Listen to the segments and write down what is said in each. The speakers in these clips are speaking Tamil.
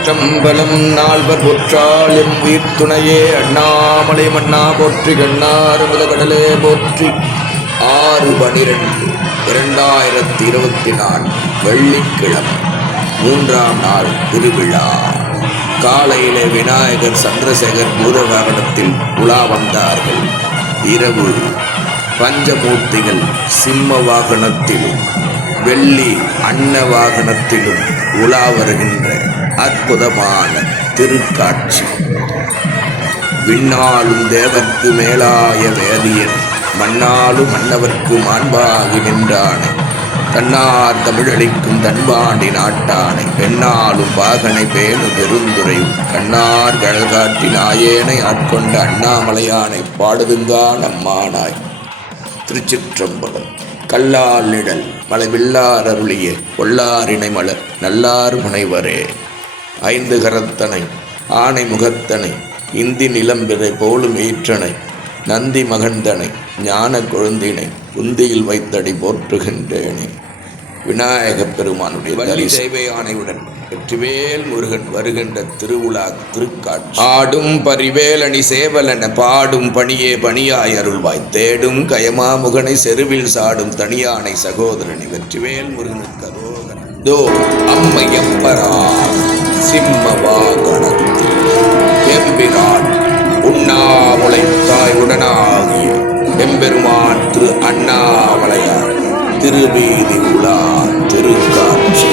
திருச்சிற்றம்பலம் நால்வர் பொற்றாலும் உயிர் துணையே அண்ணாமலை மன்னா போற்றி கண்ணாறு முதகடலே போற்றி. ஆறு பனிரெண்டு இரண்டாயிரத்தி இருபத்தி நான்கு வெள்ளிக்கிழமை மூன்றாம் நாள் திருவிழா. காலையிலே விநாயகர் சந்திரசேகர் பூதவாகனத்தில் உலா வந்தார்கள். இரவு பஞ்சமூர்த்திகள் சிம்ம வாகனத்திலும் வெள்ளி அன்ன வாகனத்திலும் உலா வருகின்ற அற்புதமான திருக்காட்சி. விண்ணாலும் தேவர்க்கு மேலாய வேதியன் மண்ணாலும் மன்னவர்க்கு மாண்பாகி நின்றானை. தன்னார் தமிழளிக்கும் தன்பாண்டி நாட்டானை. பெண்ணாலும் பாகனை பேணு பெருந்துரையும் கண்ணார் கழகாட்டி நாயேனை ஆட்கொண்ட அண்ணாமலையானை பாடுதுங்கான் அம்மானாய். திருச்சிற்றம்பலம். கல்லால் நிழல் மலைவில்லார் அருளிய கொள்ளாரிணை மலர் நல்லார் முனைவரே. ஐந்து கரத்தனை ஆனை முகத்தனை இந்தி நிலம்பிறை போலும் ஈற்றனை நந்தி மகந்தனை ஞான கொழுந்தினை குந்தியில் வைத்தடி போற்றுகின்றேனே. விநாயகப் பெருமானுடைய வலி சேவை ஆணையுடன் வெற்றிவேல் முருகன் வருகின்ற திருவிழா திருக்காட்சி. ஆடும் பரிவேலணி சேவலன பாடும் பணியே பணியாய் அருள்வாய். தேடும் கயமா முகனை செருவில் சாடும் தனியானை சகோதரனை வெற்றிவேல் முருகனுக்கு அரோகரா. தோ அம்மையப்பரா சிம்ம வாகனத்தில் எம்பிரான் உண்ணாமுளைத்தாய் உடனாகிய எம்பெருமான் திரு அண்ணாமலையார் திருவீதி உலா திருக்காட்சி.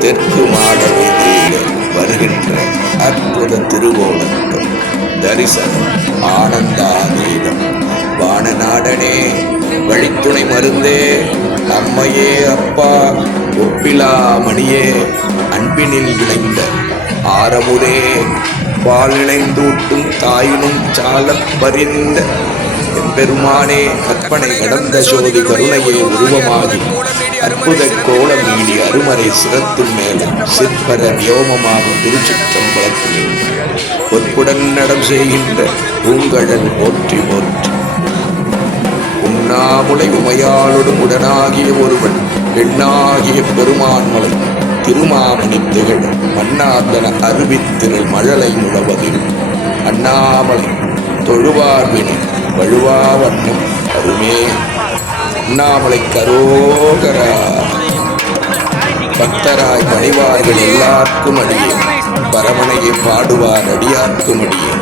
தெற்கு மாட வருகின்ற அற்புத திருவோணக்கம் தரிசனம் ஆனந்தாதீதம் வானநாடனே வழித்துணை மருந்தே அம்மையே அப்பா ஒப்பிலா மணியே அன்பினில் இணைந்த ஆரமுதே. பால் இணைந்தூட்டும் தாயினும் சால பறிந்த எம்பெருமானே கற்பனை கடந்த ஜோதி கருணையே உருவமாகி அற்புத கோலம் நீடி அருமறை சிரத்தின் மேலும் சிற்பர வியோமமாக திருச்சிற்றம்பலத்தில். பொற்புடன் நடம் செய்கின்ற பூங்கடல் போற்றி போற்றி. உண்ணாமுலை உமையாளோடு உடனாகிய ஒருவன் பெண்ணாகிய பெருமான்மலை திருமாமணி திகழ் மன்னார்தன அருவித்திரள் மழலை முழவதில். அண்ணாமலை தொழுவார்வினை வழுவா வண்ணம் அருமே அண்ணாமலை கரோகரா. பக்தராய் பணிவார்கள் எல்லாருக்கும் அடியே பரமனையை பாடுவார் அடியார்க்கும் அடியே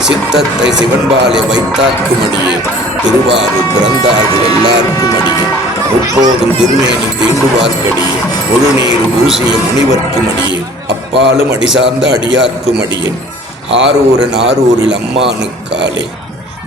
சித்தத்தை சிவன்பாலே வைத்தார்க்கும் அடியே திருவாரூர் பிறந்தார்கள் எல்லாருக்கும் அடியே முப்போதும் திருமேனி தீண்டுவார்க்கடியே முழுநீர் ஊசிய முனிவர்க்கும் அடியே அப்பாலும் அடிசார்ந்த அடியார்க்கும் அடியேன் ஆரூரன் ஆரூரில் அம்மானுக்காலே.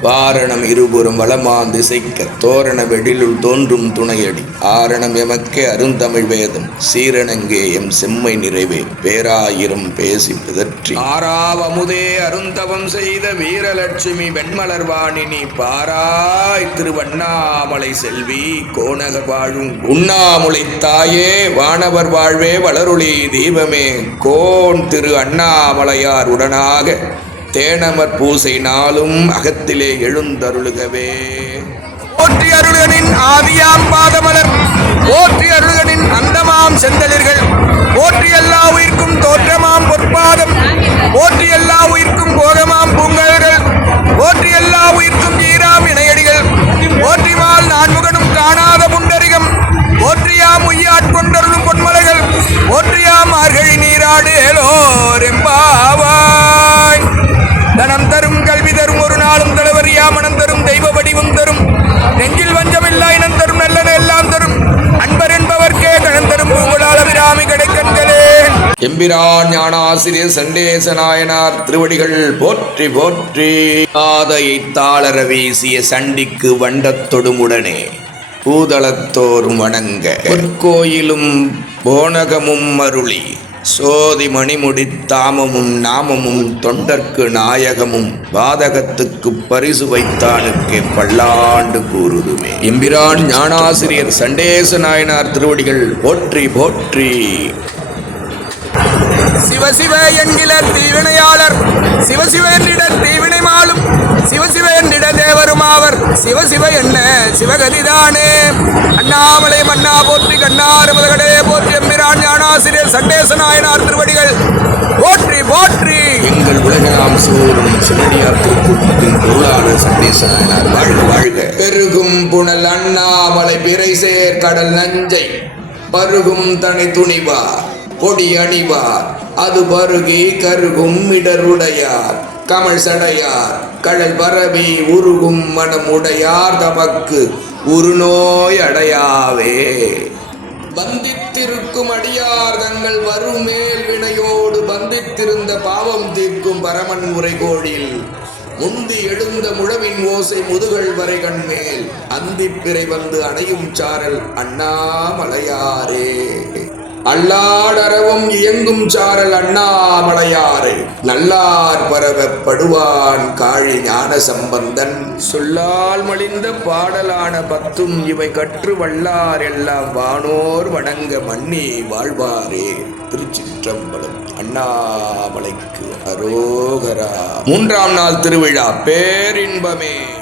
வாரணம் இருபுறம் வளமாம் திசைக்க தோரண வெடிலுள் தோன்றும் துணையடி. ஆரணம் எமக்கே அருந்தமிழ் வேதம் சீரணங்கே எம் செம்மை நிறைவே. பேராயிரம் பேசி பிதற்றி. ஆறாவமுதே அருந்தவம் செய்த வீரலட்சுமி வெண்மலர் வாணினி பாராய் திருவண்ணாமலை செல்வி கோணகர் வாழும். உண்ணாமுலை தாயே வானவர் வாழ்வே வளருளி தீபமே. கோன் திரு அண்ணாமலையார் உடனாக தேனமர் பூசை நாளும் அகத்திலே எழுந்தருளுகவே. போற்றி அருள்கனின் ஆவியாம் பாதமலர் போற்றி அருள்கனின் அந்தமாம் செந்தலிர்கள் போற்றி எல்லா உயிர்க்கும் தோற்றமாம் பொற்பாதம் போற்றி எல்லா உயிர்க்கும் போகமாம் பூங்கல்கள் எம்பிரான் ஞானாசிரியர் சண்டேச நாயனார் திருவடிகள் போற்றி போற்றி. ஆதையை தாளர வீசிய சண்டிக்கு வண்டத் தொடுமுடனே பூதளத்தோறும் வணங்க. பொற்கோயிலும் போனகமும் அருளி. சோதி மணிமுடி தாமமும் நாமமும் தொண்டர்க்கு நாயகமும் பாதகத்துக்கு பரிசு வைத்தானுக்கே பல்லாண்டு கூறுதுமே. எம்பிரான் ஞானாசிரியர் சண்டேச நாயனார் திருவடிகள் போற்றி போற்றி. சிவசிவ என்கிலர் தீவினையாளர் சிவசிவ என்றிட தீவினை மாலும் சிவசிவ என்றிட தேவருமாவர் சிவசிவ என்ன சிவகதிதானே அண்ணாமலை மன்னா போற்றி கண்ணாறு முதகடே போற்றி எம்பிரான் ஞானாசிரியர் சண்டேச நாயனார் திருவடிகள் எல்லாம் சோறும் சிவனடியார் திருக்கூட்டத்தின் பொருளாளர் சண்டேசனாயனார் வாழ்க வாழ்க. பெருகும் புனல் அண்ணாமலை பிறை சேர் கடல் நஞ்சை பருகும் தனி துணிவார் பொடி அணிவார் அது பருகி கருகும் இடருடையார் கமல் சடையார் கடல் பரவி உருகும் மனம் உடையார் தமக்கு உருநோய் அடையாவே. பந்தித்திருக்கும் அடியார் தங்கள் வருமேல் வினையோடு பந்தித்திருந்த பாவம் தீர்க்கும் பரமன் உரைகோடில் முந்தி எழுந்த முழவின் ஓசை முதுகள் வரை கண்மேல் அந்திப்பிறை வந்து அணையும் சாரல் அண்ணாமலையாரே. அல்லாடரவும் இயங்கும் சாரல் அண்ணாமலையாறு நல்லார் பரவப்படுவான் காழி ஞான சம்பந்தன் சொல்லால் மலிந்த பாடலான பத்தும் இவை கற்று வல்லார் எல்லாம் வானோர் வணங்க மண்ணே வாழ்வாரே. திருச்சிற்றம்பலம் அண்ணாமலைக்கு அரோகரா. மூன்றாம் நாள் திருவிழா பேரின்பமே.